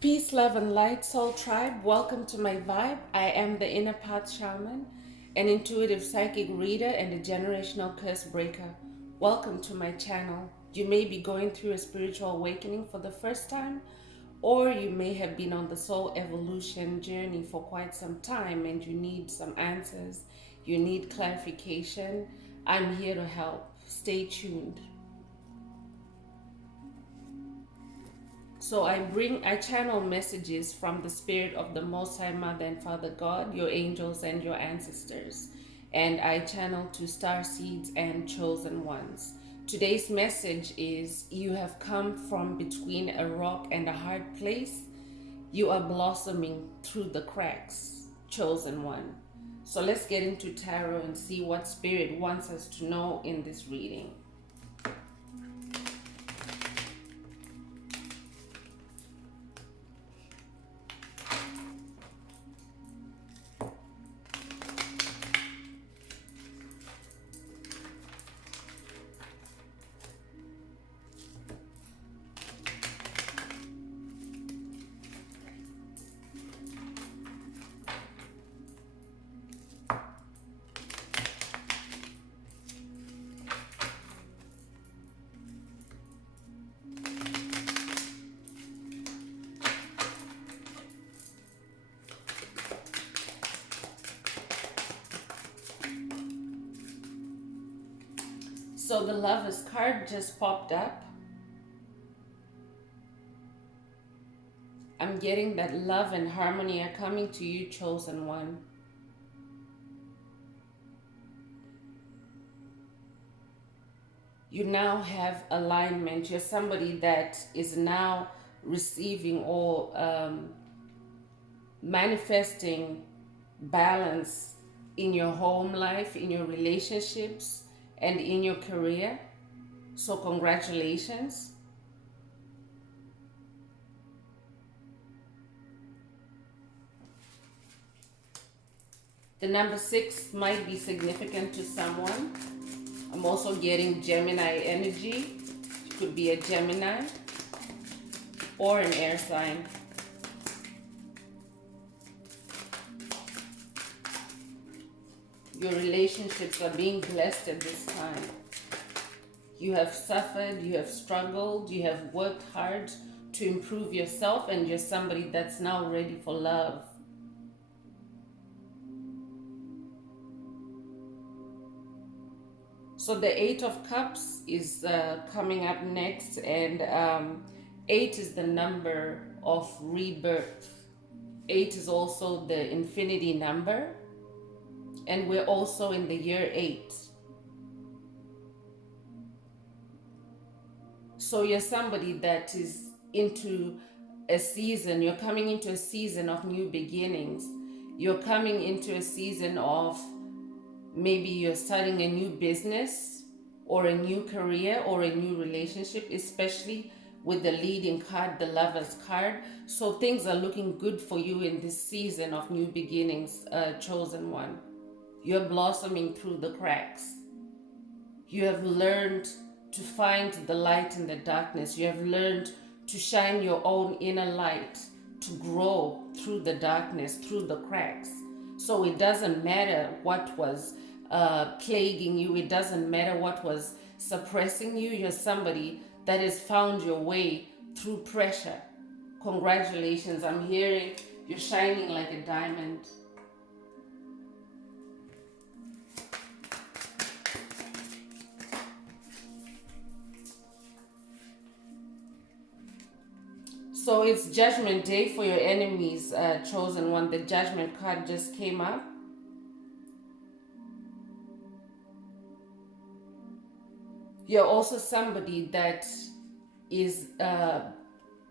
Peace, love, and light, soul tribe. Welcome to my vibe. I am the inner path shaman, an intuitive psychic reader, and a generational curse breaker. Welcome to my channel. You may be going through a spiritual awakening for the first time, or you may have been on the soul evolution journey for quite some time and you need some answers. You need clarification. I'm here to help. Stay tuned. So I channel messages from the spirit of the Most High Mother and Father God, your angels and your ancestors. And I channel to star seeds and chosen ones. Today's message is you have come from between a rock and a hard place. You are blossoming through the cracks, chosen one. So let's get into tarot and see what spirit wants us to know in this reading. So the Lovers card just popped up. I'm getting that love and harmony are coming to you, chosen one. You now have alignment. You're somebody that is now receiving or manifesting balance in your home life, in your relationships, and in your career. So congratulations. The number 6 might be significant to someone. I'm also getting Gemini energy. It could be a Gemini or an air sign. Your relationships are being blessed at this time. You have suffered, you have struggled, you have worked hard to improve yourself, and you're somebody that's now ready for love. So the 8 of Cups is coming up next, and 8 is the number of rebirth. 8 is also the infinity number, and we're also in the year 8. So you're somebody that is into a season, you're coming into a season of new beginnings. You're coming into a season of maybe you're starting a new business or a new career or a new relationship, especially with the leading card, the Lovers card. So things are looking good for you in this season of new beginnings, chosen one. You're blossoming through the cracks. You have learned to find the light in the darkness. You have learned to shine your own inner light, to grow through the darkness, through the cracks. So it doesn't matter what was plaguing you. It doesn't matter what was suppressing you. You're somebody that has found your way through pressure. Congratulations. I'm hearing you're shining like a diamond. So it's Judgment Day for your enemies, chosen one. The Judgment card just came up. You're also somebody that is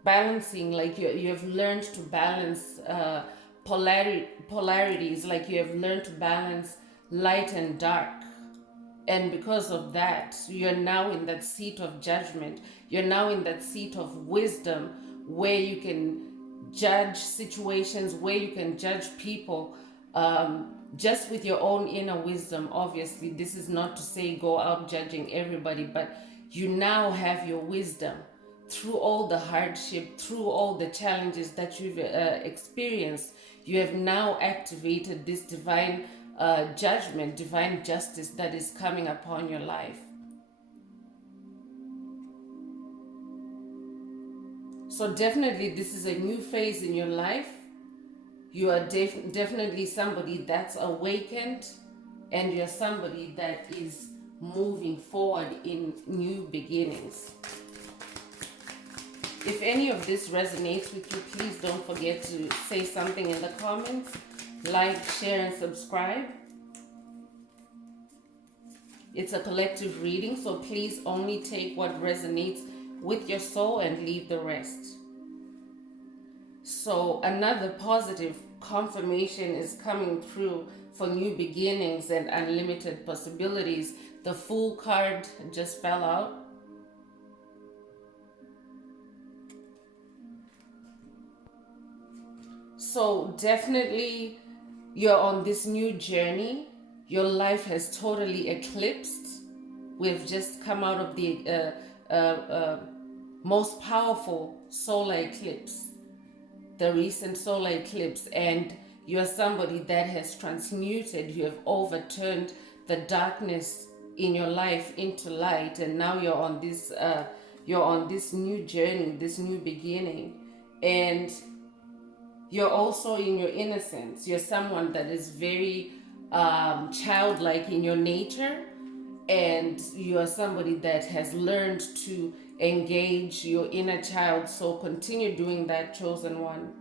balancing, like you have learned to balance polarities, like you have learned to balance light and dark. And because of that, you're now in that seat of judgment. You're now in that seat of wisdom where you can judge situations, where you can judge people just with your own inner wisdom. Obviously, this is not to say go out judging everybody, but you now have your wisdom through all the hardship, through all the challenges that you've experienced, you have now activated this divine judgment, divine justice that is coming upon your life. So definitely this is a new phase in your life. You are definitely somebody that's awakened, and you're somebody that is moving forward in new beginnings. If any of this resonates with you, please don't forget to say something in the comments. Like, share, and subscribe. It's a collective reading, so please only take what resonates with your soul and leave the rest. So another positive confirmation is coming through for new beginnings and unlimited possibilities. The Fool card just fell out. So definitely you're on this new journey. Your life has totally eclipsed. We've just come out of the most powerful solar eclipse, the recent solar eclipse, and you're somebody that has transmuted, you have overturned the darkness in your life into light, and now you're on this new journey, this new beginning. And you're also in your innocence. You're someone that is very childlike in your nature, and you are somebody that has learned to engage your inner child. So continue doing that, chosen one.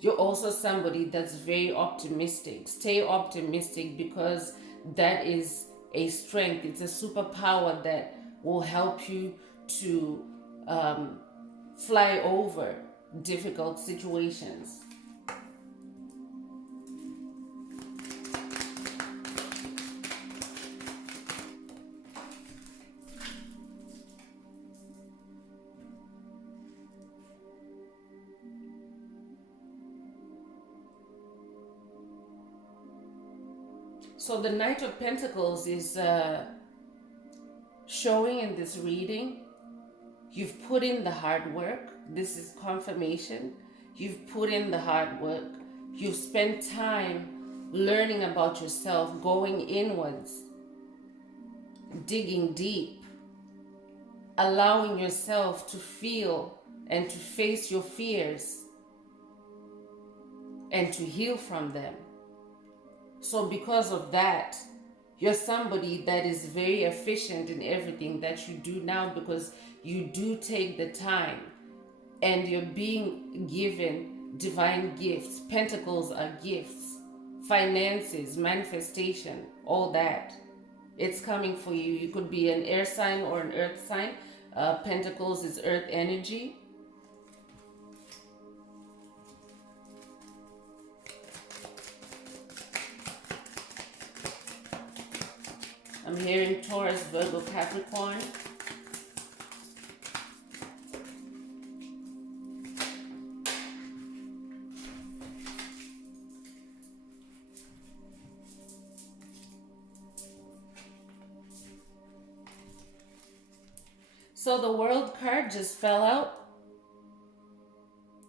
You're also somebody that's very optimistic. Stay optimistic, because that is a strength. It's a superpower that will help you to fly over difficult situations. So the Knight of Pentacles is showing in this reading. You've put in the hard work. This is confirmation. You've put in the hard work. You've spent time learning about yourself, going inwards, digging deep, allowing yourself to feel and to face your fears and to heal from them. So because of that, you're somebody that is very efficient in everything that you do now, because you do take the time and you're being given divine gifts. Pentacles are gifts, finances, manifestation, all that. It's coming for you. You could be an air sign or an earth sign. Pentacles is earth energy. I'm hearing Taurus, Virgo, Capricorn. So the World card just fell out.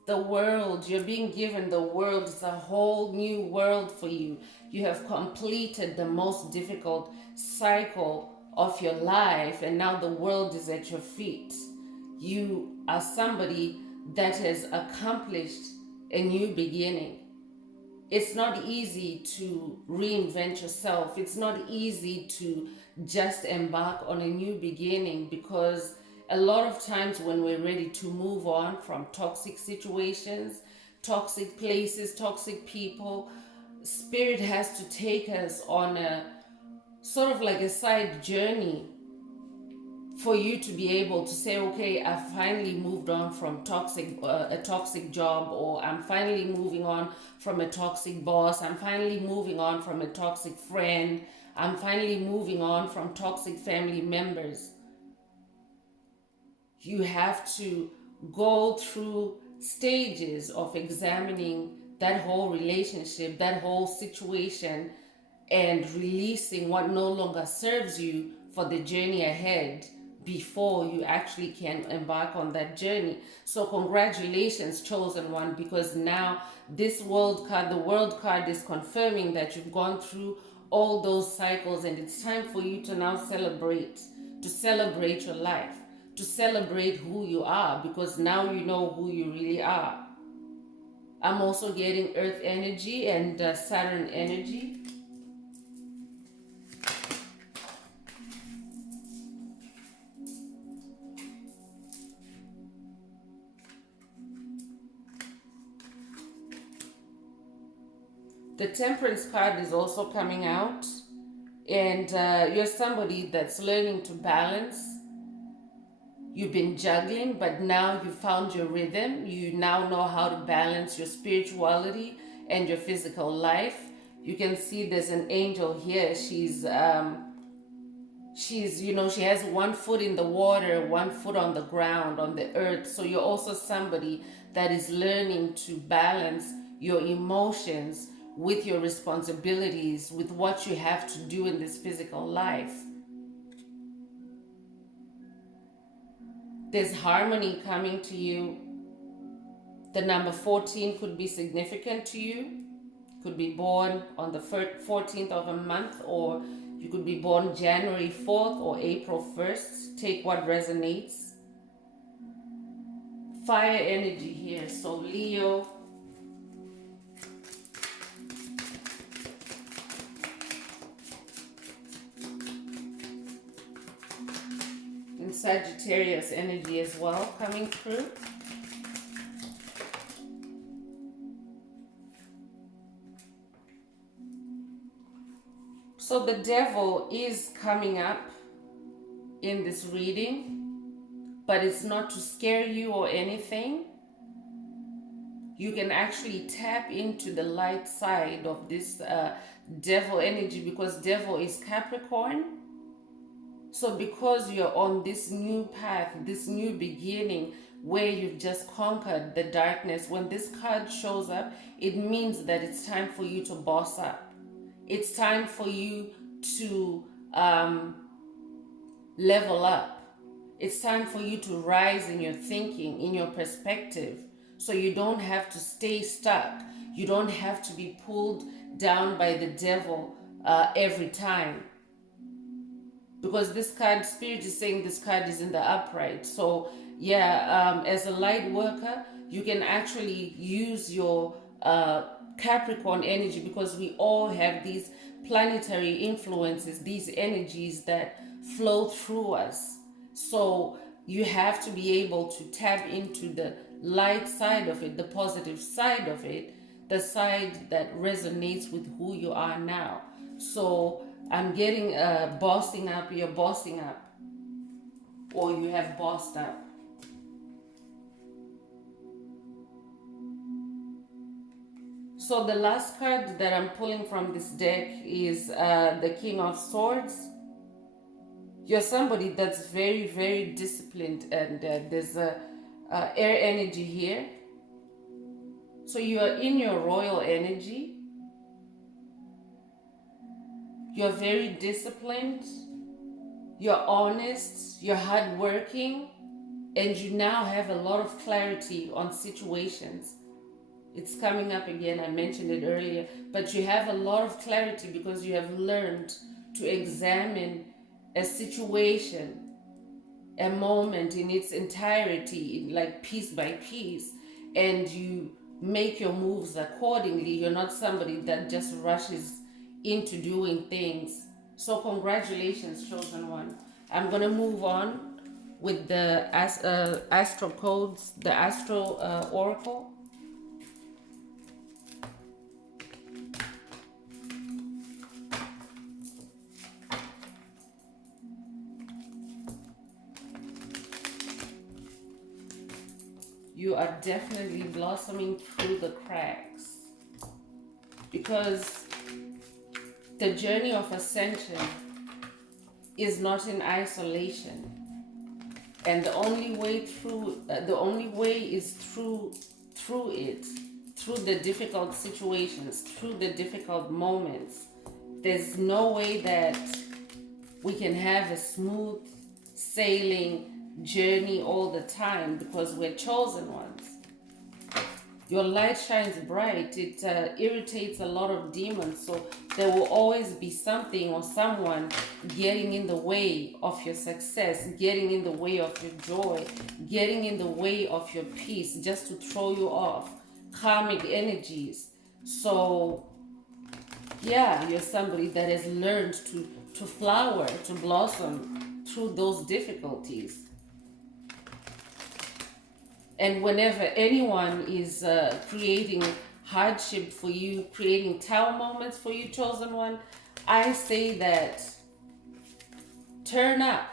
The world, you're being given the world. It's a whole new world for you. You have completed the most difficult cycle of your life, and now the world is at your feet. You are somebody that has accomplished a new beginning. It's not easy to reinvent yourself. It's not easy to just embark on a new beginning, because a lot of times when we're ready to move on from toxic situations, toxic places, toxic people, Spirit has to take us on a sort of like a side journey for you to be able to say, okay, I finally moved on from a toxic job, or I'm finally moving on from a toxic boss, I'm finally moving on from a toxic friend, I'm finally moving on from toxic family members. You have to go through stages of examining that whole relationship, that whole situation, and releasing what no longer serves you for the journey ahead, before you actually can embark on that journey. So congratulations, chosen one, because now this world card, the world card, is confirming that you've gone through all those cycles, and it's time for you to now to celebrate your life, to celebrate who you are, because now you know who you really are. I'm also getting earth energy and Saturn energy. The Temperance card is also coming out, and you're somebody that's learning to balance. You've been juggling, but now you found your rhythm. You now know how to balance your spirituality and your physical life. You can see there's an angel here. She's she has one foot in the water, one foot on the ground, on the earth. So you're also somebody that is learning to balance your emotions with your responsibilities, with what you have to do in this physical life. There's harmony coming to you. The number 14 could be significant to you. Could be born on the 14th of a month, or you could be born January 4th or April 1st. Take what resonates. Fire energy here. So Leo, and Sagittarius energy as well coming through. So the devil is coming up in this reading, but it's not to scare you or anything. You can actually tap into the light side of this devil energy, because devil is Capricorn. So because you're on this new path, this new beginning, where you've just conquered the darkness, when this card shows up, it means that it's time for you to boss up. It's time for you to level up. It's time for you to rise in your thinking, in your perspective, so you don't have to stay stuck. You don't have to be pulled down by the devil every time. Because this card, Spirit is saying this card is in the upright. So yeah, as a light worker, you can actually use your Capricorn energy, because we all have these planetary influences, these energies that flow through us. So you have to be able to tap into the light side of it, the positive side of it, the side that resonates with who you are now. So I'm getting bossing up, you're bossing up, or you have bossed up. So the last card that I'm pulling from this deck is the King of Swords. You're somebody that's very, very disciplined, and there's a air energy here. So you are in your royal energy. You're very disciplined. You're honest. You're hardworking, and you now have a lot of clarity on situations. It's coming up again, I mentioned it earlier, but you have a lot of clarity because you have learned to examine a situation, a moment in its entirety, like piece by piece, and you make your moves accordingly. You're not somebody that just rushes into doing things. So congratulations, chosen one. I'm going to move on with the astro codes, the astro oracle. You are definitely blossoming through the cracks, because the journey of ascension is not in isolation, and the only way is through it, through the difficult situations, through the difficult moments. There's no way that we can have a smooth sailing journey all the time, because we're chosen ones. Your light shines bright. It irritates a lot of demons. So there will always be something or someone getting in the way of your success, getting in the way of your joy, getting in the way of your peace, just to throw you off. Karmic energies. So yeah, you're somebody that has learned to flower, to blossom through those difficulties. And whenever anyone is creating hardship for you, creating tower moments for you, chosen one, I say that turn up,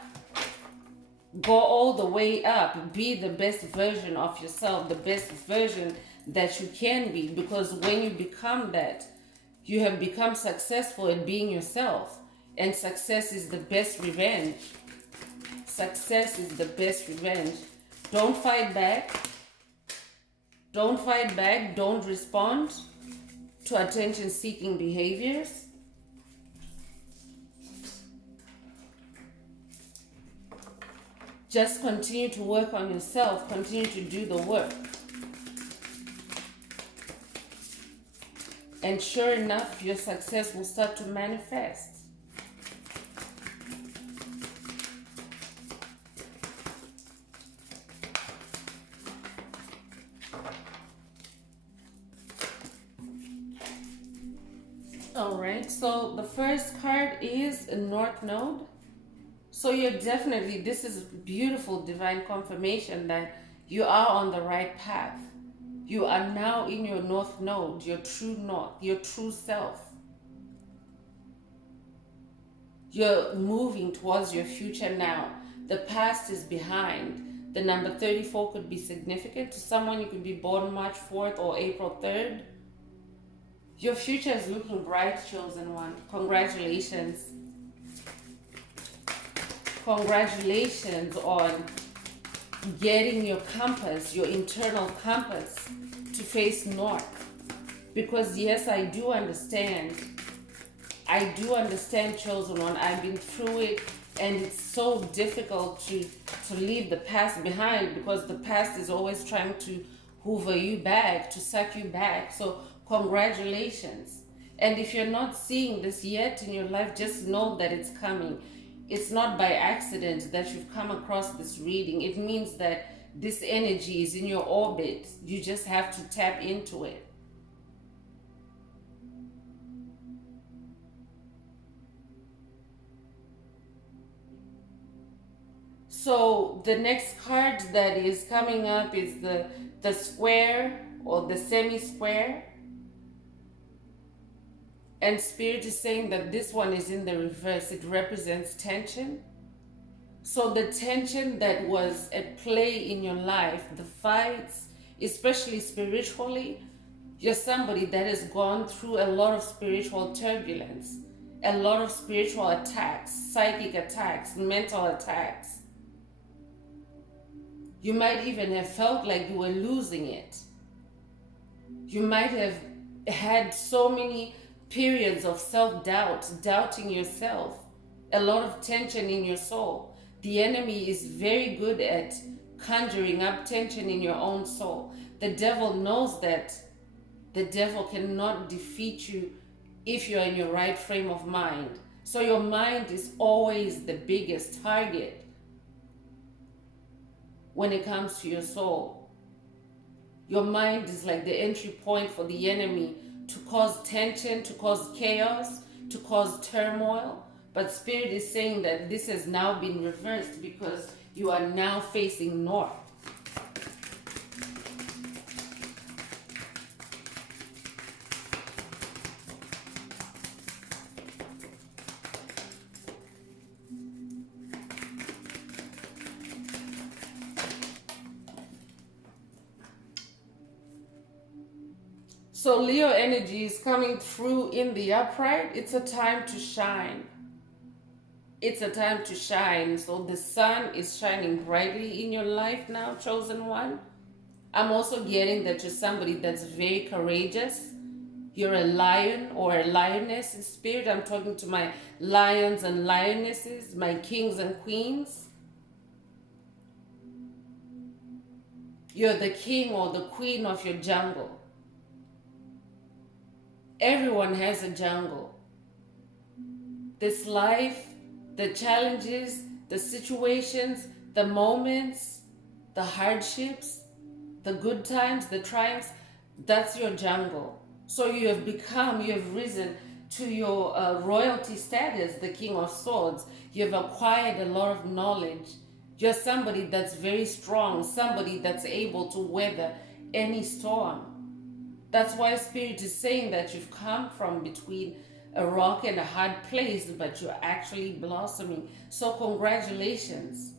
go all the way up, be the best version of yourself, the best version that you can be, because when you become that, you have become successful at being yourself, and success is the best revenge. Success is the best revenge. Don't fight back. Don't fight back. Don't respond to attention-seeking behaviors. Just continue to work on yourself. Continue to do the work. And sure enough, your success will start to manifest. All right, so the first card is a North Node. So you're definitely, this is beautiful divine confirmation that you are on the right path. You are now in your North Node, your true North, your true self. You're moving towards your future now. The past is behind. The number 34 could be significant to someone. You could be born March 4th or April 3rd. Your future is looking bright, chosen one. Congratulations. Congratulations on getting your compass, your internal compass, to face north. Because yes, I do understand. I do understand, chosen one. I've been through it, and it's so difficult to leave the past behind, because the past is always trying to hoover you back, to suck you back. So congratulations. And if you're not seeing this yet in your life, just know that it's coming. It's not by accident that you've come across this reading. It means that this energy is in your orbit. You just have to tap into it. So the next card that is coming up is the square or the semi-square. And Spirit is saying that this one is in the reverse. It represents tension. So the tension that was at play in your life, the fights, especially spiritually, you're somebody that has gone through a lot of spiritual turbulence, a lot of spiritual attacks, psychic attacks, mental attacks. You might even have felt like you were losing it. You might have had so many periods of self-doubt, doubting yourself, a lot of tension in your soul. The enemy is very good at conjuring up tension in your own soul. The devil knows that the devil cannot defeat you if you're in your right frame of mind. So your mind is always the biggest target when it comes to your soul. Your mind is like the entry point for the enemy to cause tension, to cause chaos, to cause turmoil. But Spirit is saying that this has now been reversed, because you are now facing north. So Leo energy is coming through in the upright. It's a time to shine. It's a time to shine. So the sun is shining brightly in your life now, chosen one. I'm also getting that you're somebody that's very courageous. You're a lion or a lioness in spirit. I'm talking to my lions and lionesses, my kings and queens. You're the king or the queen of your jungle. Everyone has a jungle. This life, the challenges, the situations, the moments, the hardships, the good times, the triumphs, that's your jungle. So you have risen to your royalty status, the King of Swords. You've acquired a lot of knowledge. You're somebody that's very strong, somebody that's able to weather any storm. That's why Spirit is saying that you've come from between a rock and a hard place, but you're actually blossoming. So congratulations.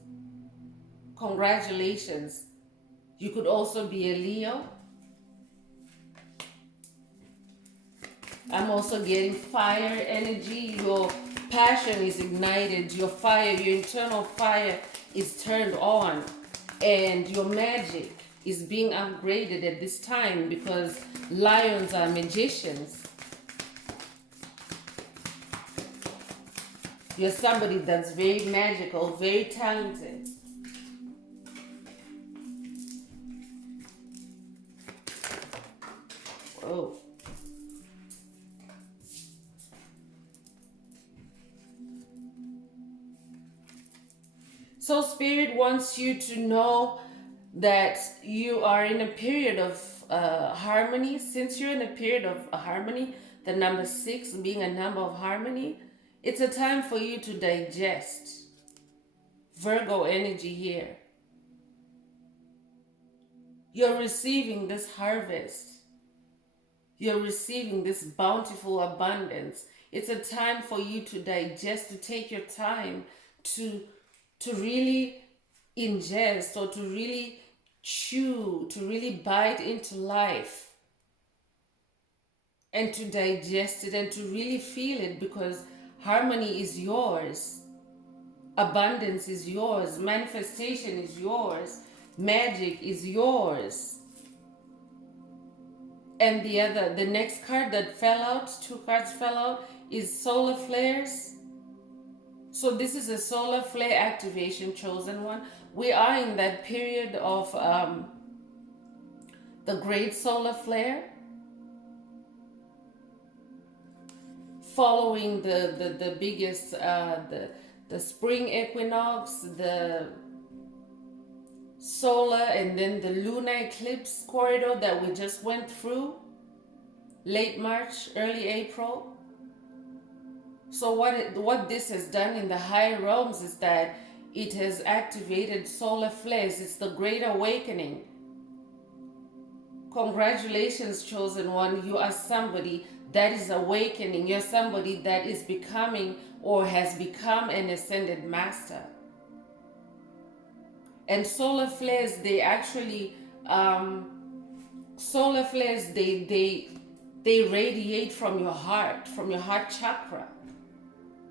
Congratulations. You could also be a Leo. I'm also getting fire energy. Your passion is ignited. Your fire, your internal fire is turned on. And your magic is being upgraded at this time because lions are magicians. You're somebody that's very magical, very talented. Whoa. So Spirit wants you to know that you are in a period of harmony. Since you're in a period of harmony, the number 6 being a number of harmony, it's a time for you to digest. Virgo energy here. You're receiving this harvest. You're receiving this bountiful abundance. It's a time for you to digest, to take your time to really ingest or to really chew, to really bite into life and to digest it and to really feel it, because harmony is yours, abundance is yours, manifestation is yours, magic is yours. And the next card that fell out, 2 cards fell out, is solar flares. So this is a solar flare activation, chosen one. We are in that period of the great solar flare, following the biggest, the spring equinox, the solar, and then the lunar eclipse corridor that we just went through, late March, early April. So what this has done in the higher realms is that it has activated solar flares. It's the great awakening. Congratulations, chosen one. You are somebody that is awakening. You're somebody that is becoming or has become an ascended master. And solar flares, they actually, solar flares, they radiate from your heart chakra.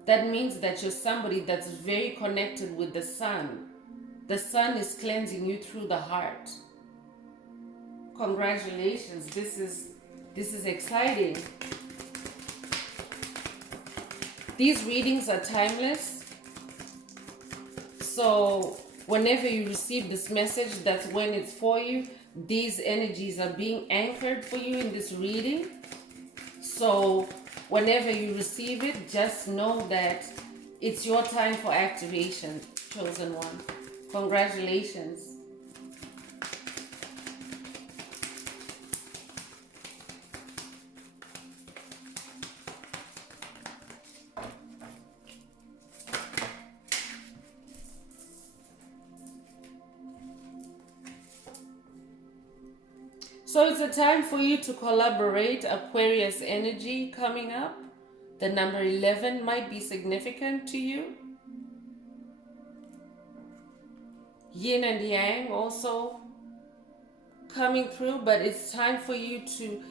That means that you're somebody that's very connected with the sun. The sun is cleansing you through the heart. Congratulations. This is exciting. These readings are timeless. So whenever you receive this message, that's when it's for you. These energies are being anchored for you in this reading. So whenever you receive it, just know that it's your time for activation, chosen one. Congratulations. So it's a time for you to collaborate. Aquarius energy coming up. The number 11 might be significant to you. Yin and Yang also coming through, but it's time for you to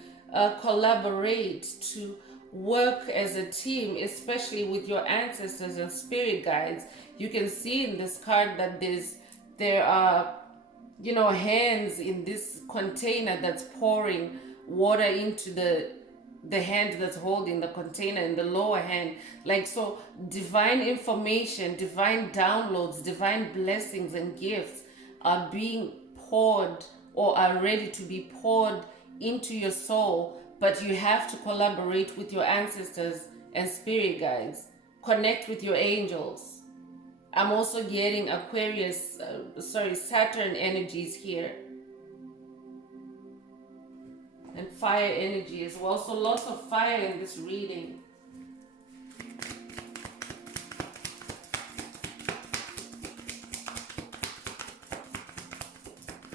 collaborate, to work as a team, especially with your ancestors and spirit guides. You can see in this card that there are hands in this container that's pouring water into the hand that's holding the container in the lower hand. Like, so divine information, divine downloads, divine blessings and gifts are being poured or are ready to be poured into your soul, but you have to collaborate with your ancestors and spirit guides. Connect with your angels. I'm also getting Aquarius, Saturn energies here. And fire energy as well. So lots of fire in this reading.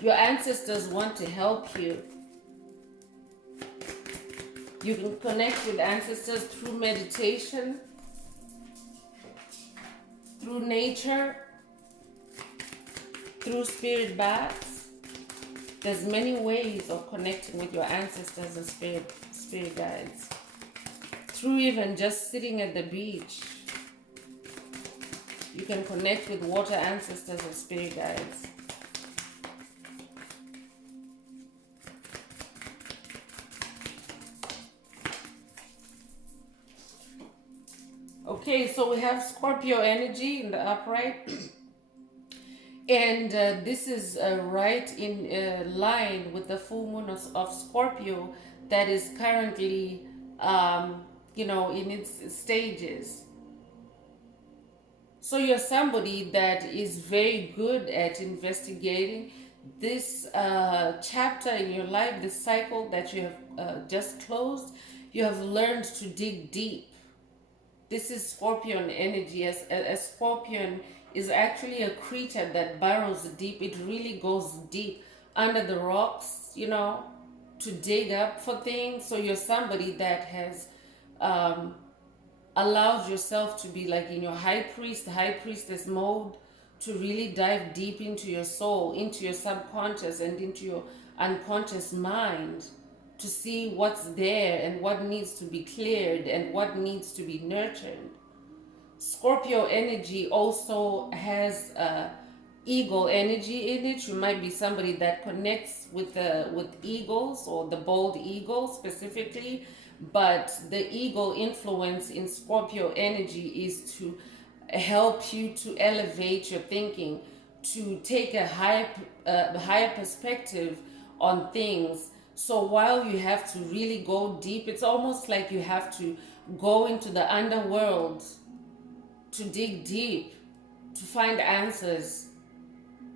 Your ancestors want to help you. You can connect with ancestors through meditation, through nature, through spirit baths. There's many ways of connecting with your ancestors and spirit guides. Through even just sitting at the beach, you can connect with water ancestors and spirit guides. Okay, so we have Scorpio energy in the upright. And this is right in line with the full moon of Scorpio that is currently, in its stages. So you're somebody that is very good at investigating this chapter in your life, this cycle that you have just closed. You have learned to dig deep. This is Scorpion energy. As Scorpion is actually a creature that burrows deep. It really goes deep under the rocks, to dig up for things. So you're somebody that has allowed yourself to be like in your high priestess mode, to really dive deep into your soul, into your subconscious and into your unconscious mind, to see what's there and what needs to be cleared and what needs to be nurtured. Scorpio energy also has eagle energy in it. You might be somebody that connects with eagles, or the bald eagle specifically, but the eagle influence in Scorpio energy is to help you to elevate your thinking, to take a higher perspective on things. So while you have to really go deep, it's almost like you have to go into the underworld to dig deep, to find answers,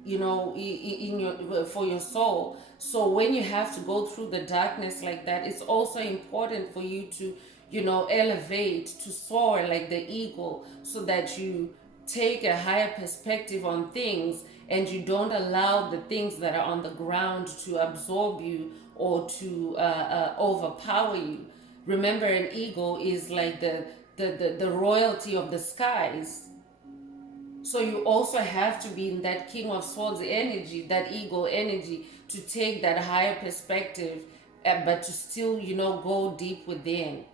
for your soul. So when you have to go through the darkness like that, it's also important for you to, elevate, to soar like the eagle, so that you take a higher perspective on things and you don't allow the things that are on the ground to absorb you or to overpower you. Remember, an eagle is like the royalty of the skies. So you also have to be in that King of Swords energy, that eagle energy, to take that higher perspective, but to still, go deep within.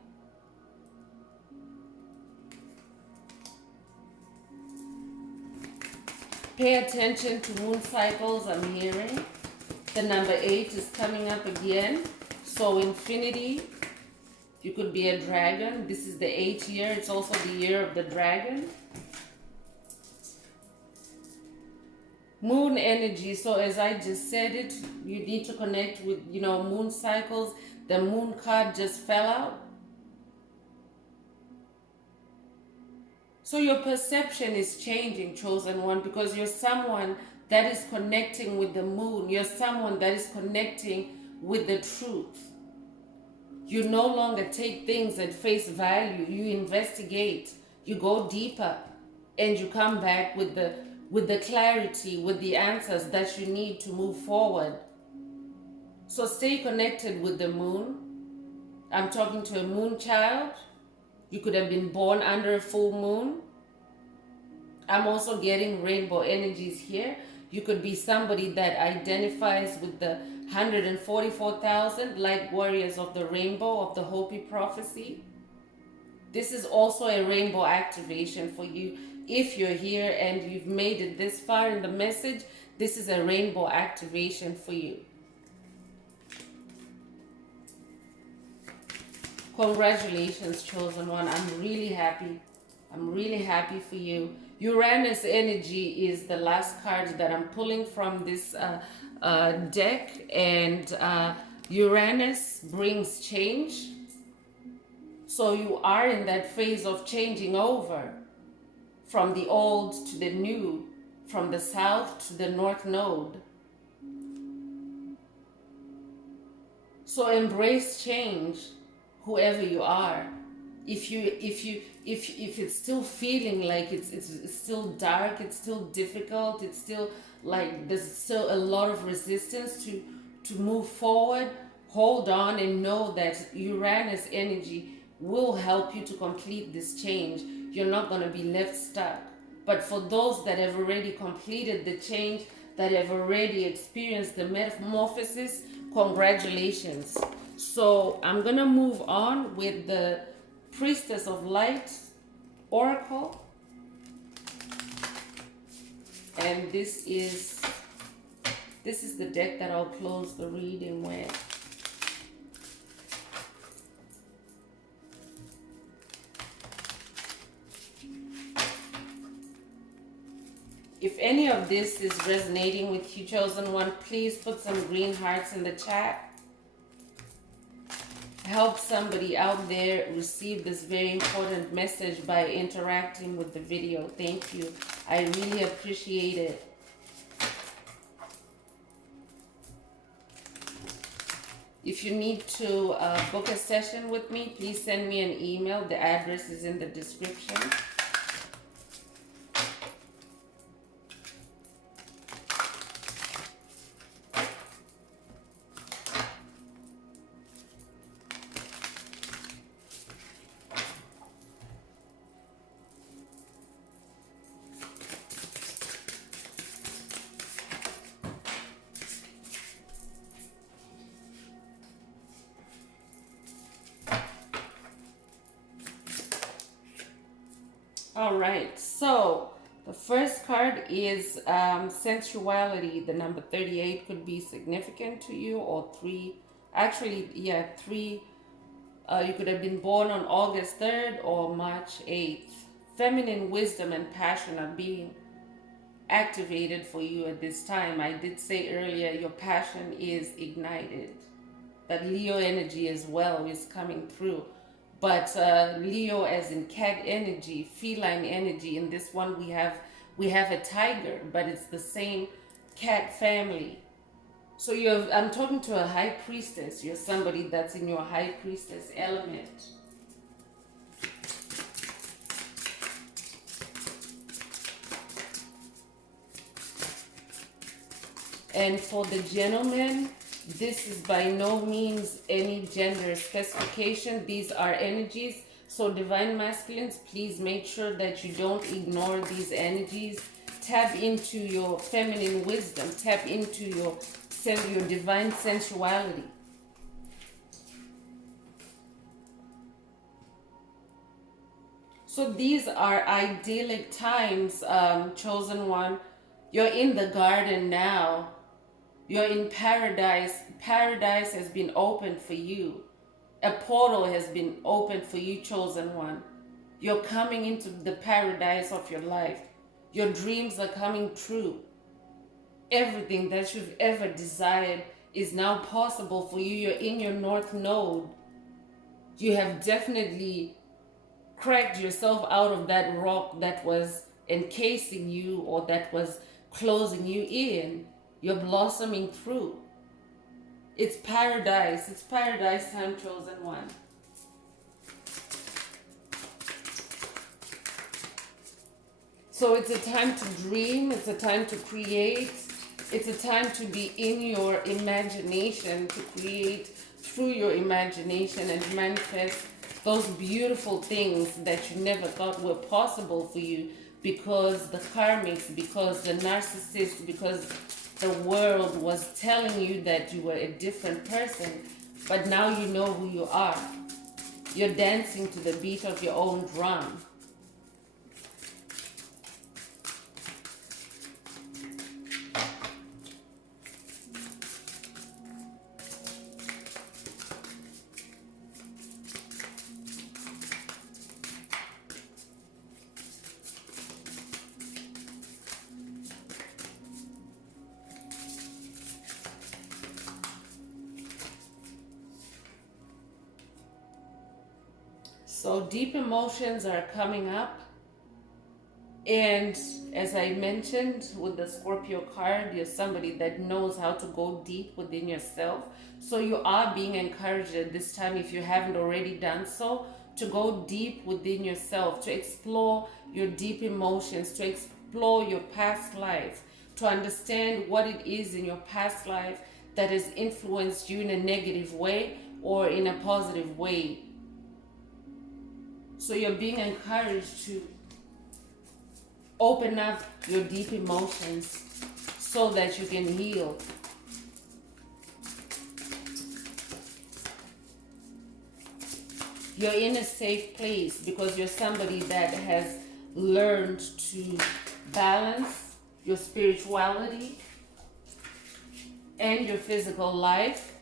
Pay attention to moon cycles, I'm hearing. The number 8 is coming up again. So infinity, you could be a dragon. This is the 8th year. It's also the year of the dragon. Moon energy. So as I just said it, you need to connect with, moon cycles. The moon card just fell out. So your perception is changing, chosen one, because you're someone that is connecting with the moon. You're someone that is connecting with the truth. You no longer take things at face value. You investigate. You go deeper, and you come back with the clarity, with the answers that you need to move forward. So stay connected with the moon. I'm talking to a moon child. You could have been born under a full moon. I'm also getting rainbow energies here. You could be somebody that identifies with the 144,000 light warriors of the rainbow of the Hopi prophecy. This is also a rainbow activation for you. If you're here and you've made it this far in the message, this is a rainbow activation for you. Congratulations, chosen one. I'm really happy. I'm really happy for you. Uranus energy is the last card that I'm pulling from this deck, and Uranus brings change. So you are in that phase of changing over from the old to the new, from the south to the north node. So embrace change, whoever you are. If it's still feeling like it's still dark, it's still difficult, it's still like there's still a lot of resistance to move forward, hold on and know that Uranus energy will help you to complete this change. You're not going to be left stuck. But for those that have already completed the change, that have already experienced the metamorphosis, congratulations. So I'm going to move on with the Priestess of Light Oracle. And this is the deck that I'll close the reading with. If any of this is resonating with you, chosen one, please put some green hearts in the chat. Help somebody out there receive this very important message by interacting with the video. Thank you. I really appreciate it. If you need to book a session with me, please send me an email. The address is in the description. All right, so the first card is sensuality. The number 38 could be significant to you, or 3. Actually, yeah, 3. You could have been born on August 3rd or March 8th. Feminine wisdom and passion are being activated for you at this time. I did say earlier your passion is ignited. That Leo energy as well is coming through. But Leo as in cat energy, feline energy. In this one we have a tiger, but it's the same cat family. So I'm talking to a high priestess. You're somebody that's in your high priestess element. And for the gentleman, this is by no means any gender specification. These are energies. So divine masculines, please make sure that you don't ignore these energies. Tap into your feminine wisdom. Tap into your divine sensuality. So these are idyllic times, chosen one. You're in the garden now. You're in paradise. Paradise has been opened for you. A portal has been opened for you, chosen one. You're coming into the paradise of your life. Your dreams are coming true. Everything that you've ever desired is now possible for you. You're in your north node. You have definitely cracked yourself out of that rock that was encasing you or that was closing you in. You're blossoming through. It's paradise. It's paradise time, chosen one. So it's a time to dream. It's a time to create. It's a time to be in your imagination, to create through your imagination and manifest those beautiful things that you never thought were possible for you, because the karmics, because the narcissists, because the world was telling you that you were a different person. But now you know who you are. You're dancing to the beat of your own drum. So deep emotions are coming up. And as I mentioned with the Scorpio card, you're somebody that knows how to go deep within yourself. So you are being encouraged at this time, if you haven't already done so, to go deep within yourself, to explore your deep emotions, to explore your past life, to understand what it is in your past life that has influenced you in a negative way or in a positive way. So you're being encouraged to open up your deep emotions so that you can heal. You're in a safe place because you're somebody that has learned to balance your spirituality and your physical life.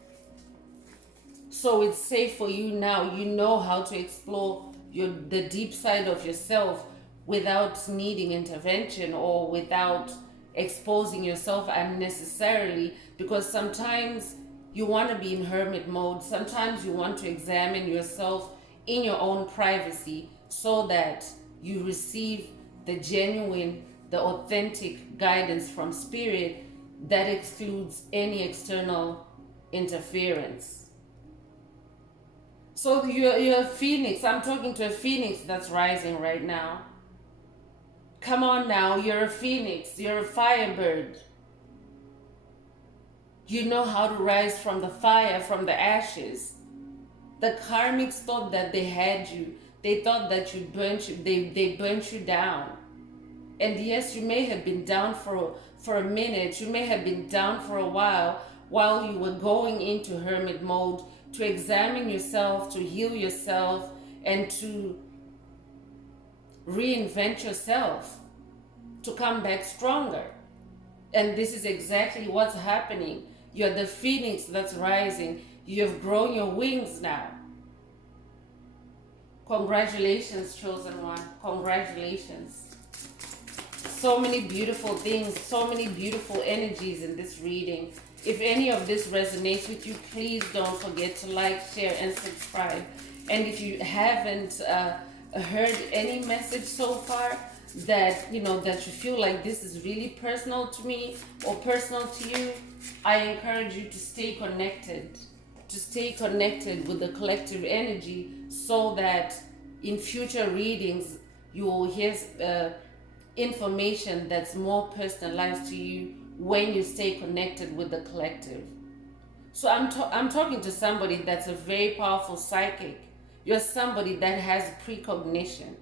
So it's safe for you now. You know how to explore the deep side of yourself without needing intervention or without exposing yourself unnecessarily, because sometimes you want to be in hermit mode. Sometimes you want to examine yourself in your own privacy so that you receive the genuine, the authentic guidance from spirit that excludes any external interference. So you're a phoenix. I'm talking to a phoenix that's rising right now. Come on now, you're a phoenix, you're a firebird. You know how to rise from the fire, from the ashes. The karmics thought that they had you. They thought that they burnt you down. And yes, you may have been down for a minute. You may have been down for a while you were going into hermit mode to examine yourself, to heal yourself, and to reinvent yourself, to come back stronger. And this is exactly what's happening. You're the phoenix that's rising. You have grown your wings now. Congratulations, chosen one. Congratulations. So many beautiful things, so many beautiful energies in this reading. If any of this resonates with you, please don't forget to like, share, and subscribe. And if you haven't heard any message so far that that you feel like this is really personal to me or personal to you, I encourage you to stay connected. To stay connected with the collective energy so that in future readings you will hear information that's more personalized to you when you stay connected with the collective. So I'm talking to somebody that's a very powerful psychic. You're somebody that has precognition.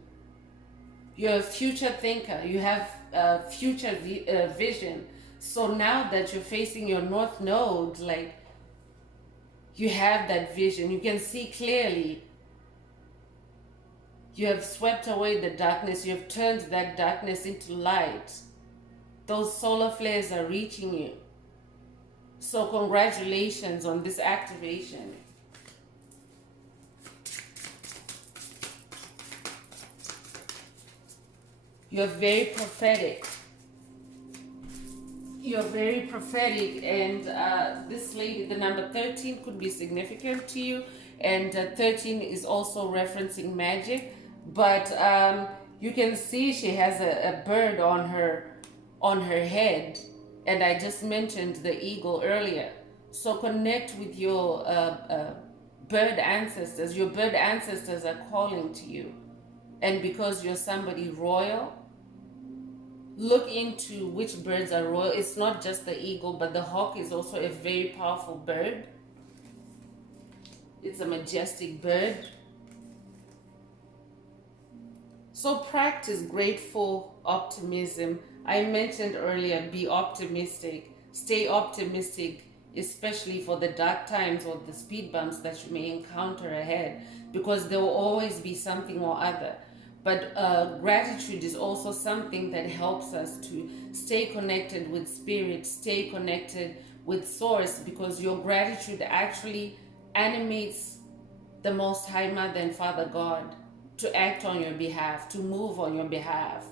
You're a future thinker. You have future vision. So now that you're facing your north node, like, you have that vision. You can see clearly. You have swept away the darkness. You have turned that darkness into light. Those solar flares are reaching you. So congratulations on this activation. You're very prophetic. You're very prophetic, and this lady, the number 13, could be significant to you, and 13 is also referencing magic, but you can see she has a bird on her head, and I just mentioned the eagle earlier. So connect with your bird ancestors. Your bird ancestors are calling to you, and because you're somebody royal, look into which birds are royal. It's not just the eagle, but the hawk is also a very powerful bird. It's a majestic bird. So practice grateful optimism. I mentioned earlier, be optimistic. Stay optimistic, especially for the dark times or the speed bumps that you may encounter ahead, because there will always be something or other. But gratitude is also something that helps us to stay connected with spirit, stay connected with source, because your gratitude actually animates the Most High Mother and Father God to act on your behalf, to move on your behalf.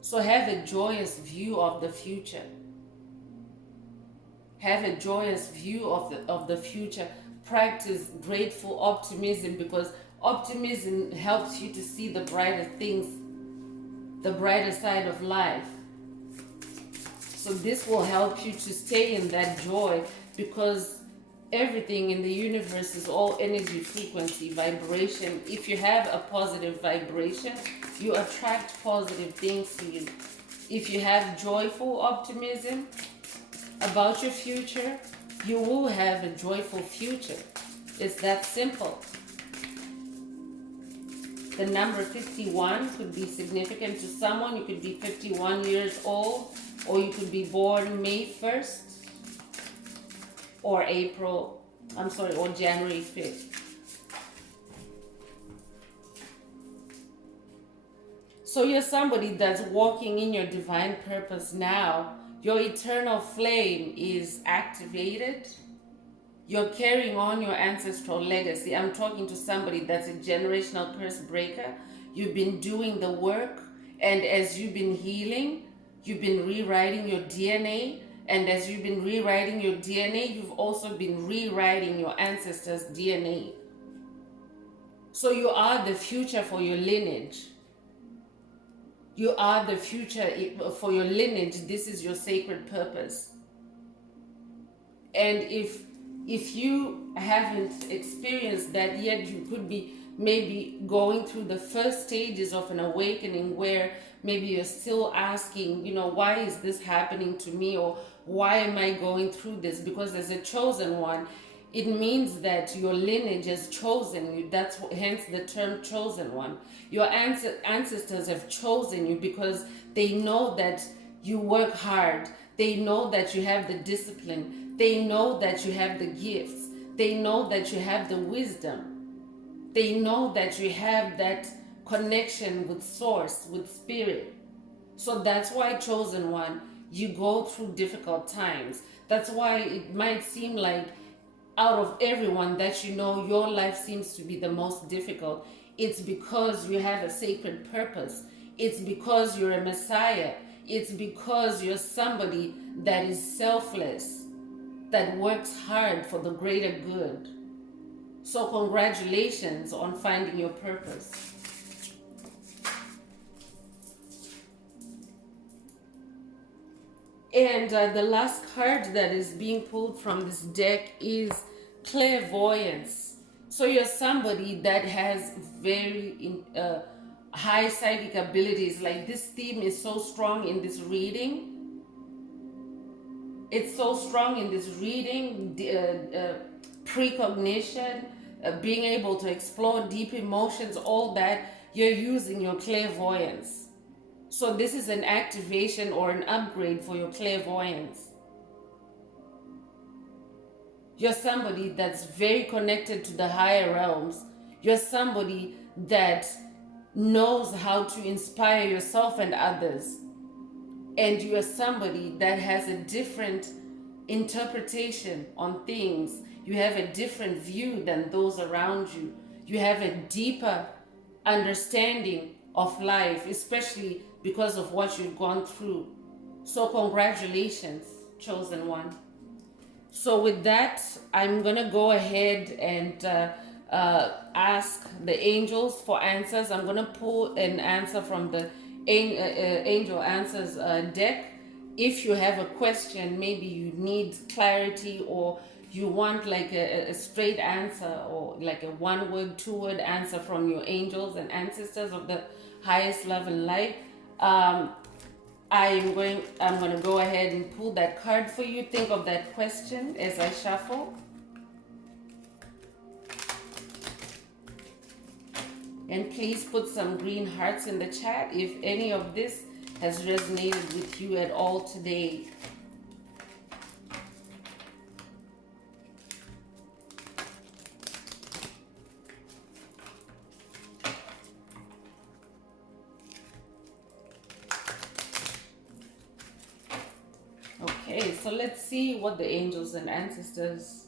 So have a joyous view of the future. Have a joyous view of the future. Practice grateful optimism, because Optimism helps you to see the brighter things, the brighter side of life. So this will help you to stay in that joy, because everything in the universe is all energy, frequency, vibration. If you have a positive vibration, you attract positive things to you. If you have joyful optimism about your future, you will have a joyful future. It's that simple. The number 51 could be significant to someone. You could be 51 years old, or you could be born May 1st or or January 5th. So you're somebody that's walking in your divine purpose now. Your eternal flame is activated. You're carrying on your ancestral legacy. I'm talking to somebody that's a generational curse breaker. You've been doing the work, and as you've been healing, you've been rewriting your DNA. And as you've been rewriting your DNA, you've also been rewriting your ancestors' DNA. So you are the future for your lineage. You are the future for your lineage. This is your sacred purpose. And if you haven't experienced that yet, you could be maybe going through the first stages of an awakening, where maybe you're still asking, why is this happening to me, or why am I going through this? Because as a chosen one, it means that your lineage has chosen you. That's hence the term chosen one. Your ancestors have chosen you because they know that you work hard. They know that you have the discipline. They know that you have the gifts. They know that you have the wisdom. They know that you have that connection with source, with spirit. So that's why, chosen one, you go through difficult times. That's why it might seem like out of everyone that your life seems to be the most difficult. It's because you have a sacred purpose. It's because you're a Messiah. It's because you're somebody that is selfless, that works hard for the greater good. So congratulations on finding your purpose. And the last card that is being pulled from this deck is clairvoyance. So you're somebody that has very high psychic abilities. Like, this theme is so strong in this reading. It's so strong in this reading. Precognition, being able to explore deep emotions, all that, you're using your clairvoyance. So this is an activation or an upgrade for your clairvoyance. You're somebody that's very connected to the higher realms. You're somebody that knows how to inspire yourself and others. And you are somebody that has a different interpretation on things. You have a different view than those around you. You have a deeper understanding of life, especially because of what you've gone through. So congratulations, chosen one. So with that, I'm going to go ahead and ask the angels for answers. I'm going to pull an answer from the Angel Answers deck. If you have a question, maybe you need clarity, or you want like a straight answer, or like a one-word, two-word answer from your angels and ancestors of the highest love and light, I'm going to go ahead and pull that card for you. Think of that question as I shuffle. And please put some green hearts in the chat if any of this has resonated with you at all today. Okay, so let's see what the angels and ancestors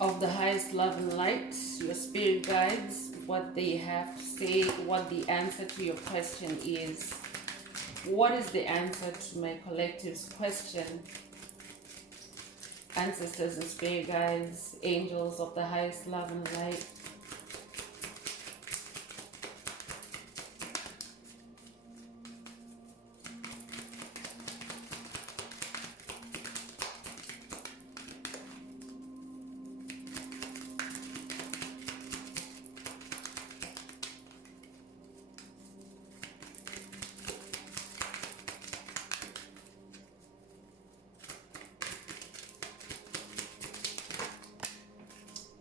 of the highest love and light, your spirit guides, what they have to say, what the answer to your question is. What is the answer to my collective's question? ancestors and spirit guides, angels of the highest love and light.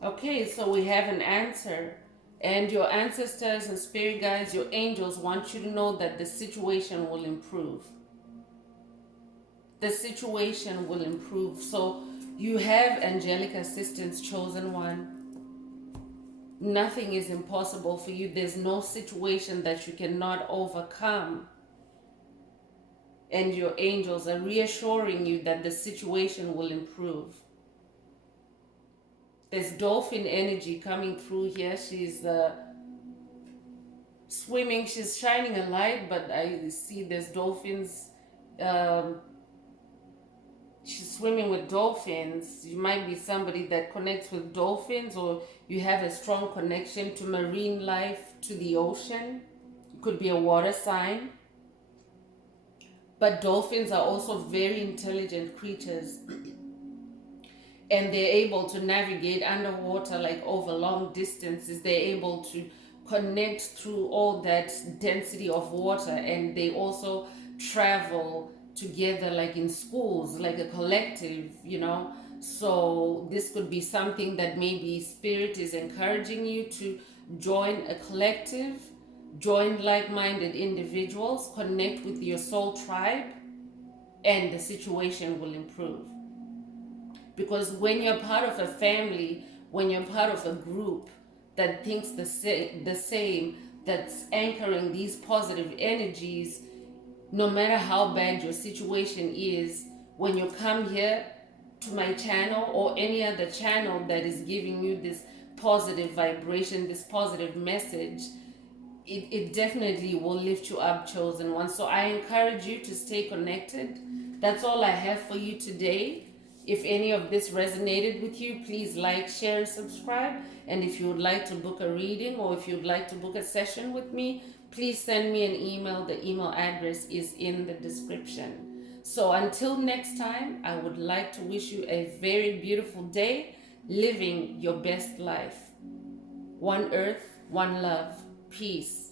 Okay, so we have an answer. And your ancestors and spirit guides, your angels want you to know that the situation will improve. The situation will improve. So you have angelic assistance, chosen one. Nothing is impossible for you. There's no situation that you cannot overcome. And your angels are reassuring you that the situation will improve. There's dolphin energy coming through here. She's swimming. She's shining a light, but I see there's dolphins. She's swimming with dolphins. You might be somebody that connects with dolphins, or you have a strong connection to marine life, to the ocean. It could be a water sign. But dolphins are also very intelligent creatures. And they're able to navigate underwater, like over long distances. They're able to connect through all that density of water, and they also travel together, like in schools, like a collective, you know. So this could be something that maybe spirit is encouraging you to join a collective, join like-minded individuals, connect with your soul tribe, and the situation will improve. Because when you're part of a family, when you're part of a group that thinks the same, that's anchoring these positive energies, no matter how bad your situation is, when you come here to my channel or any other channel that is giving you this positive vibration, this positive message, it definitely will lift you up, chosen one. So I encourage you to stay connected. That's all I have for you today. If any of this resonated with you, please like, share, and subscribe. And if you would like to book a reading, or if you'd like to book a session with me, please send me an email. The email address is in the description. So until next time, I would like to wish you a very beautiful day, living your best life. One earth, one love. Peace.